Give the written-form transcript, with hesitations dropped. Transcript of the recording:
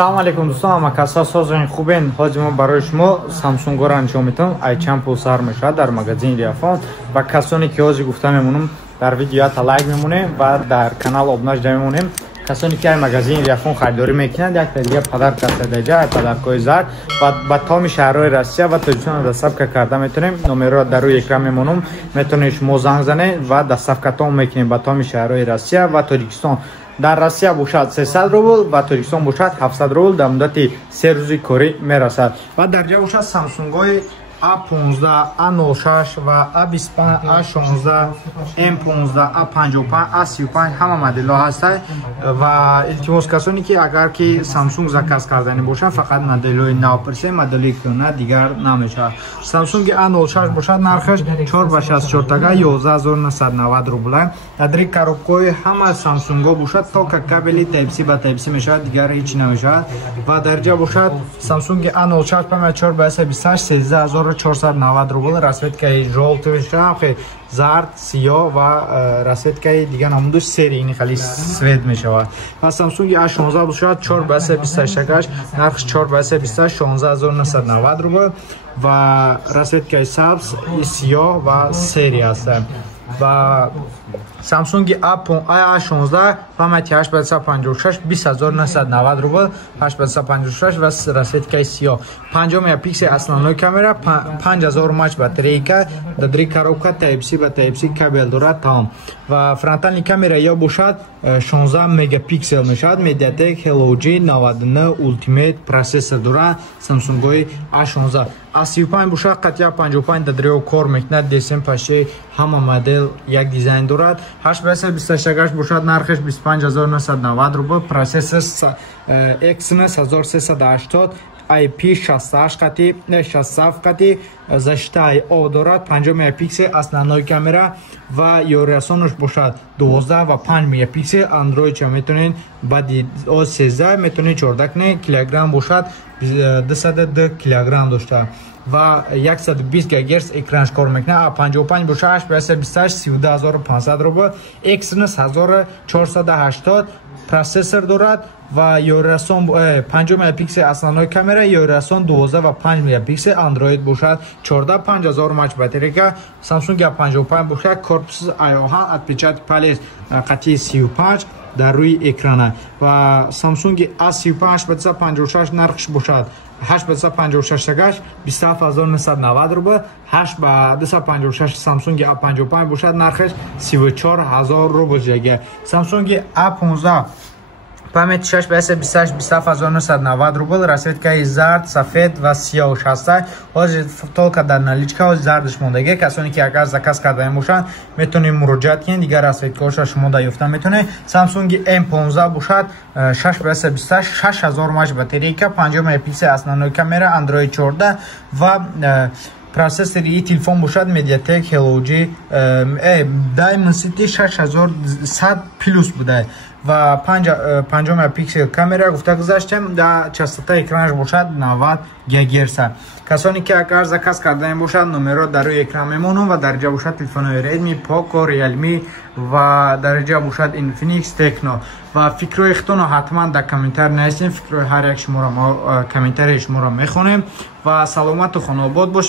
Салом алейкум дӯстон, ама каса созин хубен. Ҳозир мо барои шумо Samsung-ро анҷом метавонам. Айчанд пул сар мешавад дар магазини Riafon ва касоне ки ҳозир гуфта мемонам дар видео ята лайк мемонем ва дар канал обуна шуда мемонем. Касоне ки ай магазини Riafon харидорӣ мекунанд, якта дига подарка садаҷа, подаркои зар ва ба томи шаҳрҳои Россия ва Тоҷикистон доставка карда метавонем. Номерро дар рӯи экран мемонам. Метавонед шумо занг занед ва доставкатон мекунем ба томи шаҳрҳои Россия ва Тоҷикистон. Дар Россия бошад 300 рубл ва Тоҷикистон бошад 700 рубл дар муддати 3 рӯзи корӣ мерасад. Ва дар ҷо бошад Samsung-ои A15, A06 ва A25, A16, M15, A55, A35 ҳама моделҳо ҳастанд ва илтимос касоне ки агар ки Samsung заказ кардани бошанд фақат моделҳои нав пурсед, моделҳои кӯна дигар намешавад. Samsung A06 бошад нархаш 4/64 тага 11990 рубл. Дар коробкаи ҳама Samsung-ҳо бошад тока кабели Type-C ба Type-C мешавад, дигар ҳеҷ намешавад. Ва дар ҷо бошад Samsung A06 4/28 13490 рубл, расветкаи жолтӣ мешавад, зард, сиёҳ ва расветкаи дига намудаш серийни хали свет мешавад. Ва Samsung A16 бошад 4/28 нархш 4/28 16990 рубл ва расветкаи сабз, сиёҳ ва сери аст. Ва Samsung A16 памяти 8/56 20990 рубл, 8/56 ва расветкаи сиёҳ. 5 мегапиксел основной камера, 5000 мАч батарейка, дар коробка Type-C ба Type-C кабел дорад тамом. Ва фронтальни камера ё бошад 16 мегапиксел мешавад. Mediatek Helio G99 Ultimate процессор дорад Samsung-ои A16. A35 бошад қатъя 55 дар кор мекунад, DSM пашти ҳама модел як дизайн дорад. 8/28 бошад нархаш 25990 рубл, процессор Exynos 1380 IP68 қати 67 қати защита О дорад, 5 мегапиксел основной камера ва ёриясонаш бошад 12 ва 5 мегапиксел. Android ча метонен баъди O13 метонен 14 килограмм бошад, 202 килограмм дошта ва 120 ГГц экранш кор мекунад. A55 бошад 8/28 32500 рубл, Exynos 1480 процессор дорад ва ёриясон 5 мегапиксел основной камера, ёриясон 12 ва 5 мегапиксел. Android бошад 14 5000 мАч батарейка. Samsung A55 бошад корпус айоҳан, отпечатки палец қатъи 35 дар рӯи экрана ва Samsung A35 8/56 нархш бошад 8/56 27990 рубл, 8/256 Samsung A55 бошад нархш 34000 рубл ҷага. Samsung A15 памяти 6/28 27990 рубл, расветкаи зард, сафед ва сиёҳ ҳаст. ҳозир толка дар наличка ҳозир зардаш мондагӣ. касоне ки агар заказ кардаи бошанд метавонед муроҷиат кунед, дигар расветкаҳоша шумо даёфта метавонед. Samsung M15 бошад 6/28 6000 мАч батарейка, 5 мегапиксел основной камера, Android 14 ва процессори телефон бошад Mediatek Helio G Dimensity 6100 плюс буда ва 5 мегапиксел камера гуфта гузаштем, да частота экранаш бошад 90 ГГц. касоне ки агар заказ кардаем бошад номерро дар рӯи экран мемонам ва дар ҷо бошад телефонои Redmi, Poco, Realme ва дар ҷо бошад Infinix, Tecno. ва фикрҳои худтонро ҳатман дар комментар нависем. фикрҳои ҳар як шуморо комментарии шуморо мехонем ва саломату хонобод бошед.